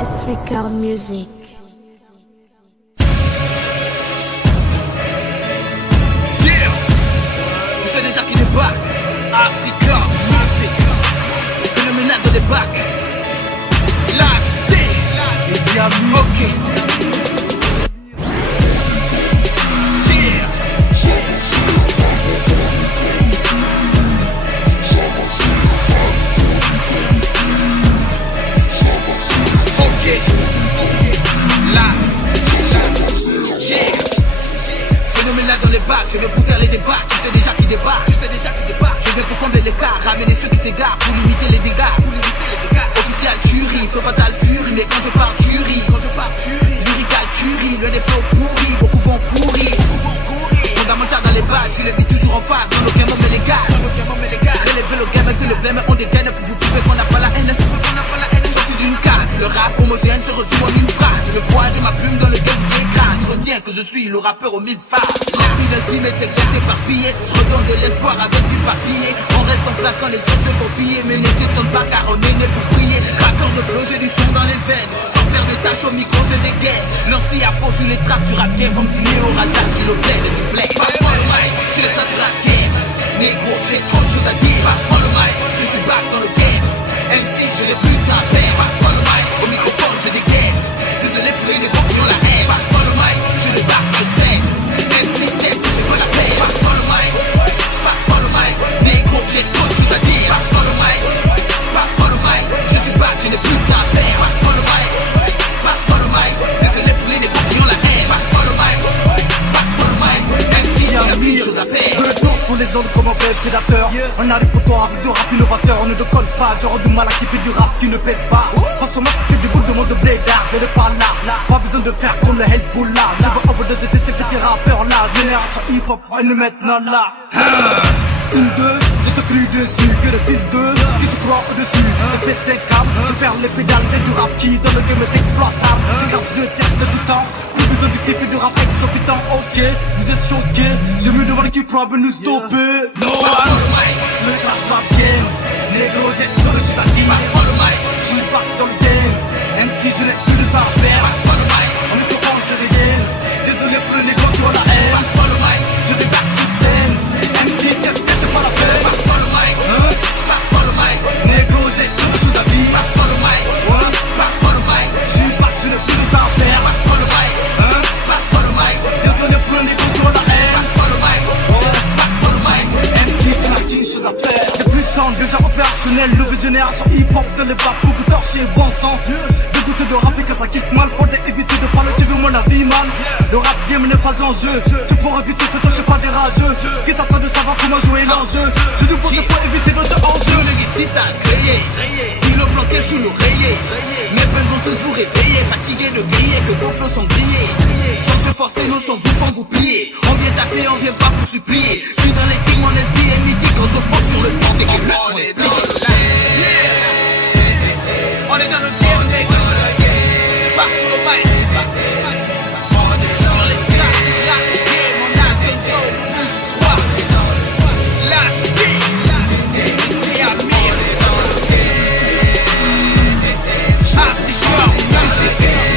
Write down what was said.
Africa Music. Yeah, tu sais déjà qui débarque. Africa Music, le phénoménal de débarque. Last day, et bien ok. Phénoménal dans les bacs, je vais bouter les débats. Tu sais déjà qui débarque, Je vais confondre l'écart, ramener ceux qui s'égarent pour limiter les dégâts. Official tuerie, feu fatal furie. Mais quand je parle tuerie, lyrical tuerie, le défaut pourri, beaucoup vont courir. Fondamental dans les bases, il est vit toujours en face, dans aucun moment les gars. Relever le gamin, c'est le blême, on dégaine pour vous prouver qu'on n'a pas la haine. Sorti d'une case, le rap homogène se résume en une phrase. Le poids de ma plume dans le game vous écrase. Retiens que je suis le rappeur aux 1000 faces. L'esprit est secret éparpillé. Je redonne de l'espoir avec du papier. On reste en place quand les autres se font piller. Mais ne t'étonne pas car on est né pour prier. Rappeur de flow, j'ai du son dans les veines. Sans faire de tâches au micro, c'est des gains. Lancé à fond sur les traces du rap game. Comme filé au radar sur le bled et du bled. Passe-moi le mic sur les traces du rap game. Négro, j'ai trop de choses à dire. Passe-moi le mic, je suis back dans le game. MC, je n'ai plus qu'à faire. Passe-moi le mic, au microphone, j'ai des gains. Désolé pour les négros qui ont la haine. Passe-moi le mic, je débarque sur scène. MC, qu'est-ce que c'est quoi la paix? Passe-moi le mic, négro, j'ai trop de choses à dire. Passe-moi le mic, je suis back, je n'ai plus qu'à faire. Passe-moi le mic, désolé pour les négros qui ont la haine. Passe-moi le mic, MC, j'ai plus de choses à faire. Sur les ondes comme un vrai prédateur. On arrive pour toi avec du rap innovateur. On ne déconne pas, genre du mal à qui fait du rap qui ne pèse pas. Franchement ça fait des boules de monde de blédard. Je n'ai pas là, pas besoin de faire comme le Hezbollah. Je veux overdose de ces petits rappeurs là. Génération hip hop, on est maintenant là. Une, deux, je te crie dessus. Que le fils de qui se croit au-dessus. Je pète tes câbles, je perds les pédales. C'est du rap qui dans le game est exploitable. Je garde deux têtes de tout temps. Plus besoin du kiff et du rap exorbitant. Ok, vous êtes choqués. J'ai mis devant l'équipe pour nous stopper. No one, le rap game. Négro, j'ai trop de choses à dire. Je suis pas dans le game. MC, je n'ai plus de part à faire. On est au compte de game. Désolé pour le négro qui ont la haine. Je débarque sur scène. MC, qu'est-ce que c'est pas la peine? Négro, j'ai trop de choses à dire. Je suis pas, je n'ai plus de part à faire. Désolé pour le négro qui ont la haine. MC, tu n'as qu'une chose à faire. J'ai plus de temps, déjà opérationnel. Nouvelle génération hip-hop de l'époque. Beaucoup torché, bon sang. Dégoûté de rapper quand ça kick mal. Faudrait éviter de parler, tu veux mon avis, man. Le rap game n'est pas en jeu. Tu pourras éviter, fais toi, je suis pas des rageux. Qui t'attend de savoir comment jouer l'enjeu? Je nous pose pour éviter notre enjeu. Le négocier à griller, stylo planté sous l'oreiller. Mes peines vont tous vous réveiller, fatigués de griller, que vos flots sont grillés. Sans se forcer, nos sons vous font vous plier. On vient taper, on vient pas pour supplier. Je suis dans les kings, mon SD est mythique. On se pose sur le banc et que le son est dans le live. On est dans le game, nigga. Passe pour le mic. On est sur les tracks, game, on a contrôle, plus 3. Last beat, c'est Amir. Africa Music. Yeah.